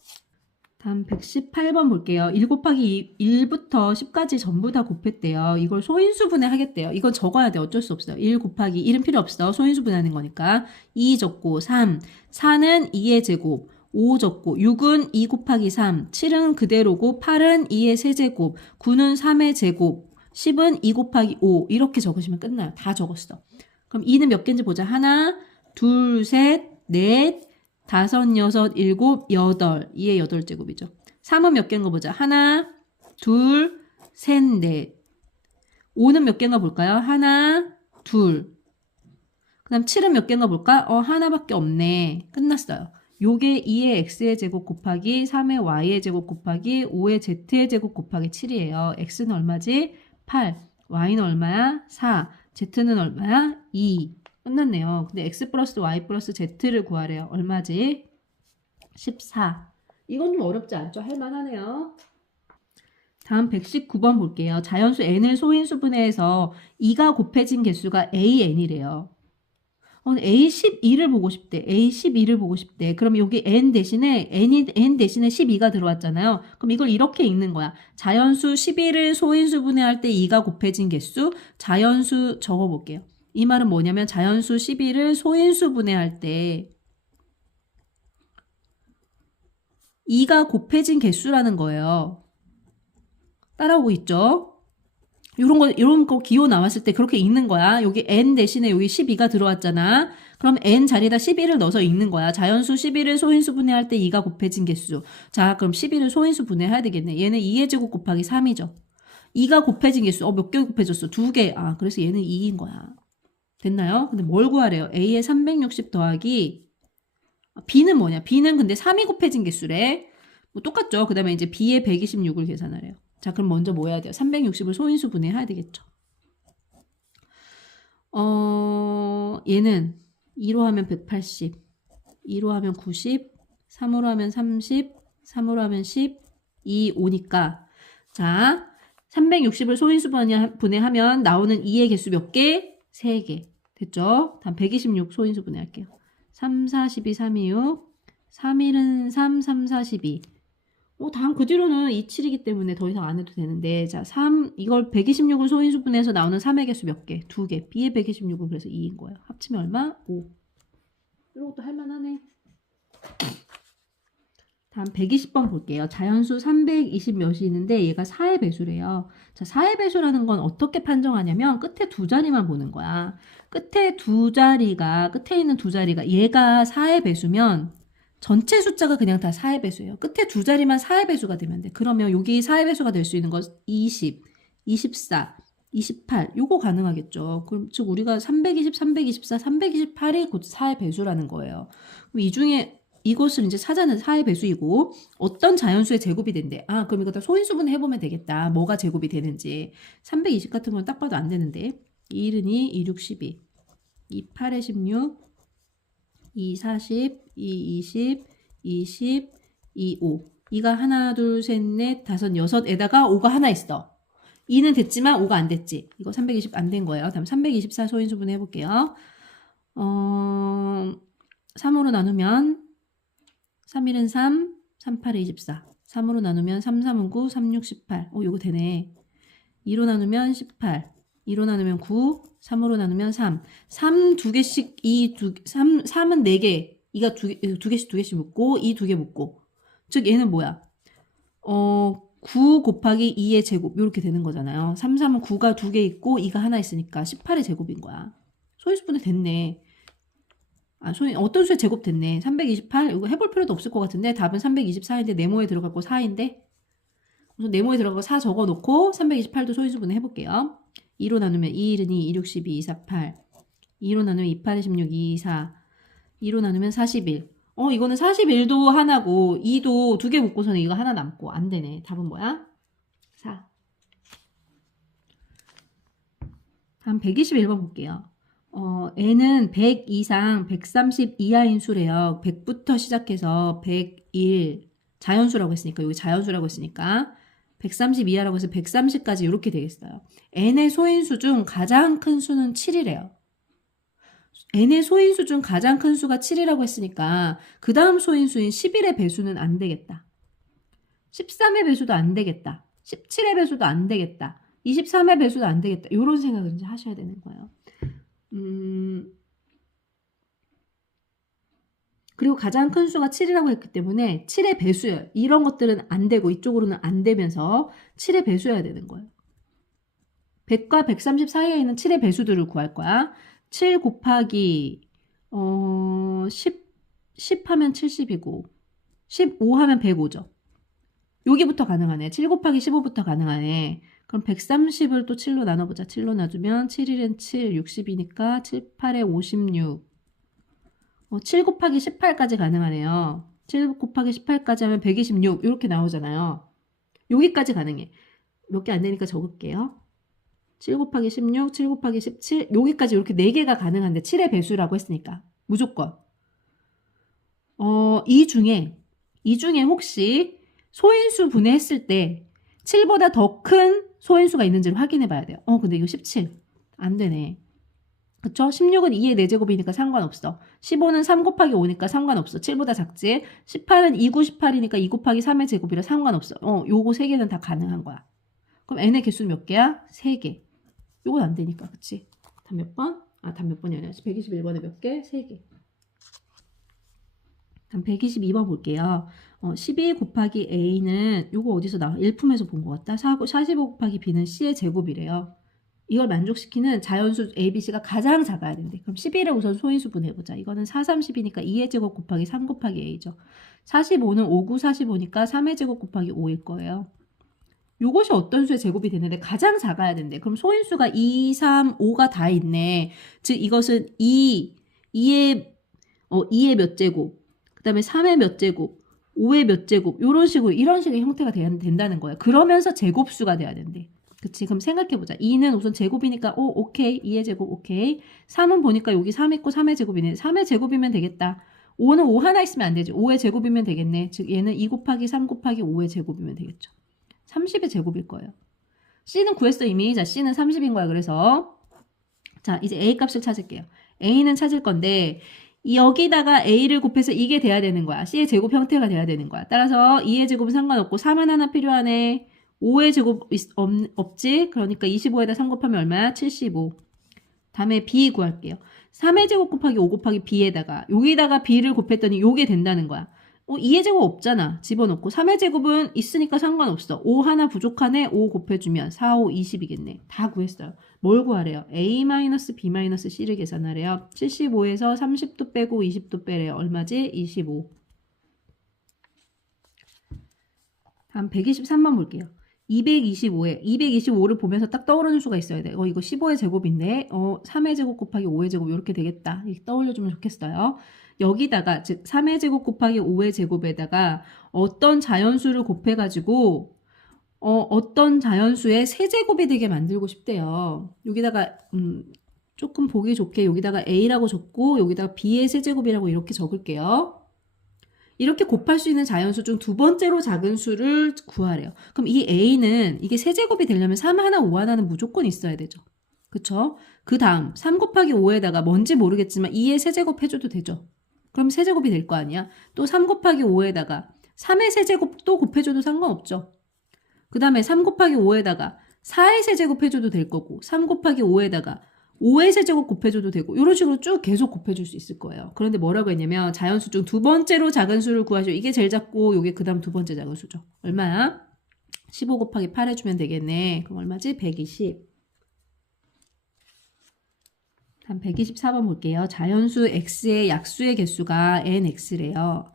다음 118번 볼게요. 1 곱하기 1부터 10까지 전부 다 곱했대요. 이걸 소인수분해 하겠대요. 이건 적어야 돼. 어쩔 수 없어요. 1 곱하기 1은 필요 없어. 소인수분해하는 거니까. 2 적고 3. 4는 2의 제곱. 5 적고 6은 2 곱하기 3. 7은 그대로고 8은 2의 세제곱. 9는 3의 제곱. 10은 2 곱하기 5. 이렇게 적으시면 끝나요. 다 적었어. 그럼 2는 몇 개인지 보자. 하나, 둘, 셋, 넷, 다섯, 여섯, 일곱, 여덟. 2의 8제곱이죠. 3은 몇 개인가 보자. 하나, 둘, 셋, 넷. 5는 몇 개인가 볼까요? 하나, 둘. 그 다음 7은 몇 개인가 볼까? 하나밖에 없네. 끝났어요. 요게 2의 x의 제곱 곱하기 3의 y의 제곱 곱하기 5의 z의 제곱 곱하기 7이에요. x는 얼마지? 8. y는 얼마야? 4. z는 얼마야? 2. 끝났네요. 근데 x 플러스 y 플러스 z를 구하래요. 얼마지? 14. 이건 좀 어렵지 않죠? 할만하네요. 다음 119번 볼게요. 자연수 n을 소인수분해해서 2가 곱해진 개수가 an이래요. A12를 보고 싶대. A12를 보고 싶대. 그럼 여기 n 대신에 n 대신에 12가 들어왔잖아요. 그럼 이걸 이렇게 읽는 거야. 자연수 12를 소인수분해할 때 2가 곱해진 개수. 자연수 적어볼게요. 이 말은 뭐냐면 자연수 12를 소인수분해할 때 2가 곱해진 개수라는 거예요. 따라오고 있죠? 이런 거 기호 나왔을 때 그렇게 읽는 거야. 여기 n 대신에 여기 12가 들어왔잖아. 그럼 n 자리에다 12를 넣어서 읽는 거야. 자연수 12를 소인수 분해할 때 2가 곱해진 개수. 자, 그럼 12를 소인수 분해해야 되겠네. 얘는 2의 제곱 곱하기 3이죠. 2가 곱해진 개수. 몇 개 곱해졌어? 2개. 아, 그래서 얘는 2인 거야. 됐나요? 근데 뭘 구하래요? a에 360 더하기 b는 뭐냐? b는 근데 3이 곱해진 개수래. 뭐 똑같죠? 그 다음에 이제 b에 126을 계산하래요. 자, 그럼 먼저 뭐 해야 돼요? 360을 소인수 분해해야 되겠죠. 얘는 2로 하면 180, 2로 하면 90, 3으로 하면 30, 3으로 하면 10, 2, 5니까. 자, 360을 소인수 분해하면 나오는 2의 개수 몇 개? 3개. 됐죠? 다음 126 소인수 분해할게요. 3, 4, 12, 3, 2, 6. 3, 1은 3, 3, 4, 12. 다음 그 뒤로는 2, 7이기 때문에 더 이상 안 해도 되는데, 자, 3, 이걸 126을 소인수분해서 나오는 3의 개수 몇 개? 2개. B의 126은 그래서 2인 거예요. 합치면 얼마? 5. 이런 것도 할만하네. 다음 120번 볼게요. 자연수 320 몇이 있는데 얘가 4의 배수래요. 자, 4의 배수라는 건 어떻게 판정하냐면 끝에 두 자리만 보는 거야. 끝에 있는 두 자리가 얘가 4의 배수면 전체 숫자가 그냥 다 4의 배수예요. 끝에 두 자리만 4의 배수가 되면 돼. 그러면 여기 4의 배수가 될 수 있는 건 20, 24, 28 요거 가능하겠죠. 그럼 즉 우리가 320, 324, 328이 곧 4의 배수라는 거예요. 그럼 이 중에 이것을 이제 찾아낸 4의 배수이고 어떤 자연수의 제곱이 된대. 아, 그럼 이거 다 소인수분 해보면 되겠다. 뭐가 제곱이 되는지. 320 같은 건 딱 봐도 안 되는데. 2, 1은 2, 2, 6, 12. 2, 8에 16. 2, 40, 2, 20, 20, 2, 5. 2가 하나, 둘, 셋, 넷, 다섯, 여섯에다가 5가 하나 있어. 2는 됐지만 5가 안 됐지. 이거 320 안 된 거예요. 다음 324 소인수분 해볼게요. 3으로 나누면 3, 1은 3, 3, 8에 24. 3으로 나누면 3, 3은 9, 3, 6, 18. 요거 되네. 2로 나누면 18. 2로 나누면 9, 3으로 나누면 3. 3 두 개씩, 3은 4개. 2가 두 개씩 묶고, 2 두 개 묶고. 즉, 얘는 뭐야? 9 곱하기 2의 제곱. 이렇게 되는 거잖아요. 3, 3은 9가 두 개 있고, 2가 하나 있으니까 18의 제곱인 거야. 소인수분해 됐네. 어떤 수의 제곱 됐네. 328. 이거 해볼 필요도 없을 것 같은데, 답은 324인데, 네모에 들어갈 거 4인데. 우선 네모에 들어가고 4 적어놓고 328도 소인수분해 해볼게요. 2로 나누면 2, 1은 2, 2, 6, 12, 2, 4, 8. 2로 나누면 2, 8, 16, 2, 4. 2로 나누면 41. 이거는 41도 하나고 2도 두 개 묶고서는 이거 하나 남고 안 되네. 답은 뭐야? 4. 다음 121번 볼게요. n은 100 이상 130 이하인 수래요. 100부터 시작해서 101 자연수라고 했으니까 여기 자연수라고 했으니까 130 이하라고 해서 130까지 이렇게 되겠어요. n의 소인수 중 가장 큰 수는 7이래요. n의 소인수 중 가장 큰 수가 7이라고 했으니까 그 다음 소인수인 11의 배수는 안 되겠다. 13의 배수도 안 되겠다. 17의 배수도 안 되겠다. 23의 배수도 안 되겠다. 이런 생각을 이제 하셔야 되는 거예요. 그리고 가장 큰 수가 7이라고 했기 때문에 7의 배수예요. 이런 것들은 안 되고 이쪽으로는 안 되면서 7의 배수여야 되는 거예요. 100과 130 사이에 있는 7의 배수들을 구할 거야. 7 곱하기 10 하면 70이고 15 하면 105죠. 여기부터 가능하네. 7 곱하기 15부터 가능하네. 그럼 130을 또 7로 나눠보자. 7로 나누면 7일은 7, 60이니까 7, 8에 56. 7 곱하기 18까지 가능하네요. 7 곱하기 18까지 하면 126 이렇게 나오잖아요. 여기까지 가능해. 몇 개 안 되니까 적을게요. 7 곱하기 16, 7 곱하기 17 여기까지 이렇게 4개가 가능한데 7의 배수라고 했으니까 무조건 이 중에 혹시 소인수 분해했을 때 7보다 더 큰 소인수가 있는지를 확인해 봐야 돼요. 근데 이거 17 안 되네. 그쵸? 16은 2의 4제곱이니까 상관없어. 15는 3 곱하기 5니까 상관없어. 7보다 작지? 18은 2, 9, 18이니까 2 곱하기 3의 제곱이라 상관없어. 요거 3개는 다 가능한 거야. 그럼 n의 개수는 몇 개야? 3개. 요건 안 되니까, 그치? 답 몇 번? 답 몇 번이 아니라 121번에 몇 개? 3개. 그럼 122번 볼게요. 12 곱하기 a는 요거 어디서 나와? 일품에서 본 것 같다. 45 곱하기 b는 c의 제곱이래요. 이걸 만족시키는 자연수 ABC가 가장 작아야 되는데 그럼 11을 우선 소인수 분해해보자. 이거는 4, 30이니까 2의 제곱 곱하기 3 곱하기 a죠. 45는 5, 9, 45니까 3의 제곱 곱하기 5일 거예요. 요것이 어떤 수의 제곱이 되는데 가장 작아야 되는데 그럼 소인수가 2, 3, 5가 다 있네. 즉 이것은 2의 몇 제곱 그 다음에 3의 몇 제곱 5의 몇 제곱 이런 식의 형태가 된다는 거예요. 그러면서 제곱수가 돼야 된대. 그치? 그럼 생각해보자. 2는 우선 제곱이니까 오케이. 2의 제곱 오케이. 3은 보니까 여기 3 있고 3의 제곱이네. 3의 제곱이면 되겠다. 5는 5 하나 있으면 안 되지. 5의 제곱이면 되겠네. 즉 얘는 2 곱하기 3 곱하기 5의 제곱이면 되겠죠. 30의 제곱일 거예요. C는 구했어 이미. 자, C는 30인 거야. 그래서 자, 이제 A 값을 찾을게요. A는 찾을 건데 여기다가 A를 곱해서 이게 돼야 되는 거야. C의 제곱 형태가 돼야 되는 거야. 따라서 2의 제곱은 상관없고 3은 하나 필요하네. 5의 제곱 없지? 그러니까 25에다 3 곱하면 얼마야? 75. 다음에 B 구할게요. 3의 제곱 곱하기 5 곱하기 B에다가 여기다가 B를 곱했더니 요게 된다는 거야. 2의 제곱 없잖아. 집어넣고 3의 제곱은 있으니까 상관없어. 5 하나 부족하네. 5 곱해주면 4, 5, 20이겠네. 다 구했어요. 뭘 구하래요? A-B-C를 계산하래요. 75에서 30도 빼고 20도 빼래요. 얼마지? 25. 다음 123번 볼게요. 225를 보면서 딱 떠오르는 수가 있어야 돼. 이거 15의 제곱인데 3의 제곱 곱하기 5의 제곱 이렇게 되겠다. 이렇게 떠올려주면 좋겠어요. 여기다가 즉 3의 제곱 곱하기 5의 제곱에다가 어떤 자연수를 곱해가지고 어떤 자연수의 세제곱이 되게 만들고 싶대요. 여기다가 조금 보기 좋게 여기다가 A라고 적고 여기다가 B의 세제곱이라고 이렇게 적을게요. 이렇게 곱할 수 있는 자연수 중 두 번째로 작은 수를 구하래요. 그럼 이 A는 이게 세제곱이 되려면 3 하나, 5 하나는 무조건 있어야 되죠. 그쵸? 그 다음 3 곱하기 5에다가 뭔지 모르겠지만 2의 세제곱 해줘도 되죠. 그럼 세제곱이 될 거 아니야. 또 3 곱하기 5에다가 3의 세제곱 또 곱해줘도 상관없죠. 그 다음에 3 곱하기 5에다가 4의 세제곱 해줘도 될 거고 3 곱하기 5에다가 5의 세제곱 곱해줘도 되고 이런 식으로 쭉 계속 곱해줄 수 있을 거예요. 그런데 뭐라고 했냐면 자연수 중 두 번째로 작은 수를 구하시오. 이게 제일 작고 이게 그 다음 두 번째 작은 수죠. 얼마야? 15 곱하기 8 해주면 되겠네. 그럼 얼마지? 120. 다음 124번 볼게요. 자연수 x의 약수의 개수가 nx래요.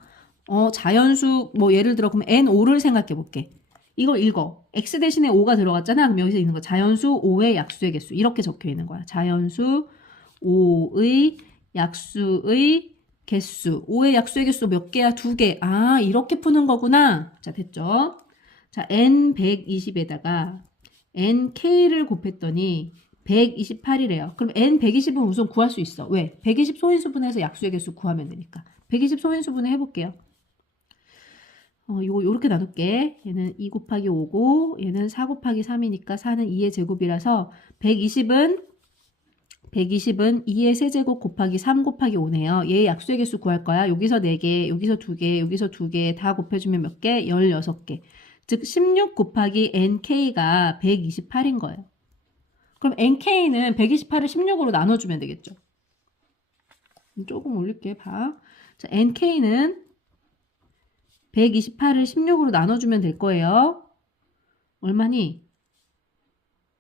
자연수 예를 들어 그럼 n5를 생각해 볼게. 이걸 읽어. x 대신에 5가 들어갔잖아. 그럼 여기서 있는 거 자연수 5의 약수의 개수 이렇게 적혀 있는 거야. 자연수 5의 약수의 개수. 5의 약수의 개수 몇 개야? 2개. 이렇게 푸는 거구나. 자, 됐죠? 자, n120에다가 nk를 곱했더니 128이래요. 그럼 n 120은 우선 구할 수 있어. 왜? 120 소인수분해서 약수의 개수 구하면 되니까. 120 소인수분해 해볼게요. 요렇게 나눌게. 얘는 2 곱하기 5고 얘는 4 곱하기 3이니까 4는 2의 제곱이라서 120은 2의 세제곱 곱하기 3 곱하기 5네요. 얘 약수의 개수 구할 거야. 여기서 4개, 여기서 2개, 여기서 2개 다 곱해주면 몇 개? 16개. 즉 16 곱하기 nk가 128인 거예요. 그럼 nk는 128을 16으로 나눠주면 되겠죠. 조금 올릴게. 봐. 자, nk는 128을 16으로 나눠주면 될 거예요. 얼마니?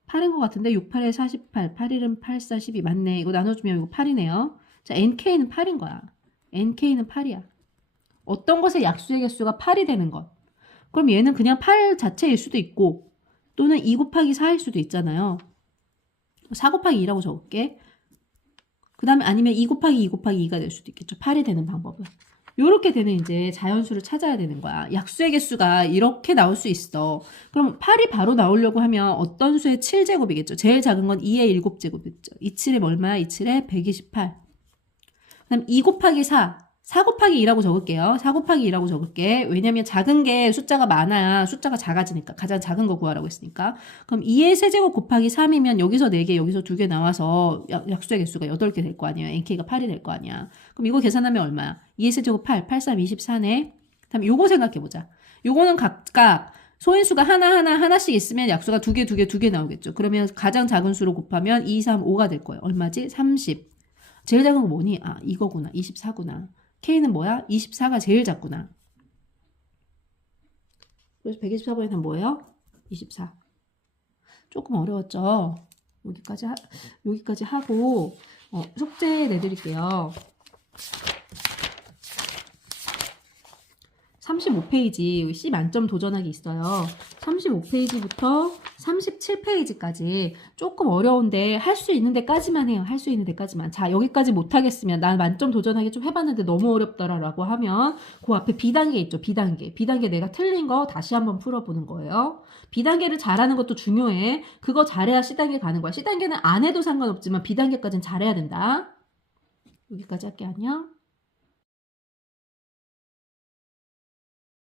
8인 것 같은데 6, 8에 48, 8일은 8, 4, 12 맞네. 이거 나눠주면 이거 8이네요. 자, nk는 8인 거야. nk는 8이야. 어떤 것의 약수의 개수가 8이 되는 것. 그럼 얘는 그냥 8 자체일 수도 있고 또는 2 곱하기 4일 수도 있잖아요. 4 곱하기 2라고 적을게. 그 다음에 아니면 2 곱하기 2 곱하기 2가 될 수도 있겠죠. 8이 되는 방법은. 요렇게 되는 이제 자연수를 찾아야 되는 거야. 약수의 개수가 이렇게 나올 수 있어. 그럼 8이 바로 나오려고 하면 어떤 수의 7제곱이겠죠. 제일 작은 건 2의 7제곱이겠죠. 27에 얼마야? 27에 128. 그 다음 2 곱하기 4. 4 곱하기 2라고 적을게요. 4 곱하기 2라고 적을게. 왜냐면 작은 게 숫자가 많아야 숫자가 작아지니까. 가장 작은 거 구하라고 했으니까. 그럼 2의 세제곱 곱하기 3이면 여기서 4개, 여기서 2개 나와서 약수의 개수가 8개 될 거 아니에요. nk가 8이 될 거 아니야. 그럼 이거 계산하면 얼마야? 2의 세제곱 8, 8, 3, 24네. 다음 요거 생각해보자. 요거는 각각 소인수가 하나씩 있으면 약수가 2개 나오겠죠. 그러면 가장 작은 수로 곱하면 2, 3, 5가 될 거예요. 얼마지? 30. 제일 작은 거 뭐니? 아, 이거구나. 24구나. K는 뭐야? 24가 제일 작구나. 그래서 124번에는 뭐예요? 24. 조금 어려웠죠? 여기까지 하고 숙제 내드릴게요. 35페이지 C 만점 도전하기 있어요. 35페이지부터 37페이지까지 조금 어려운데 할 수 있는 데까지만 해요. 할 수 있는 데까지만. 자, 여기까지 못하겠으면 난 만점 도전하기 좀 해봤는데 너무 어렵더라라고 하면 그 앞에 B단계 있죠. B단계. B단계 내가 틀린 거 다시 한번 풀어보는 거예요. B단계를 잘하는 것도 중요해. 그거 잘해야 C단계 가는 거야. C단계는 안 해도 상관없지만 B단계까지는 잘해야 된다. 여기까지 할게. 안녕.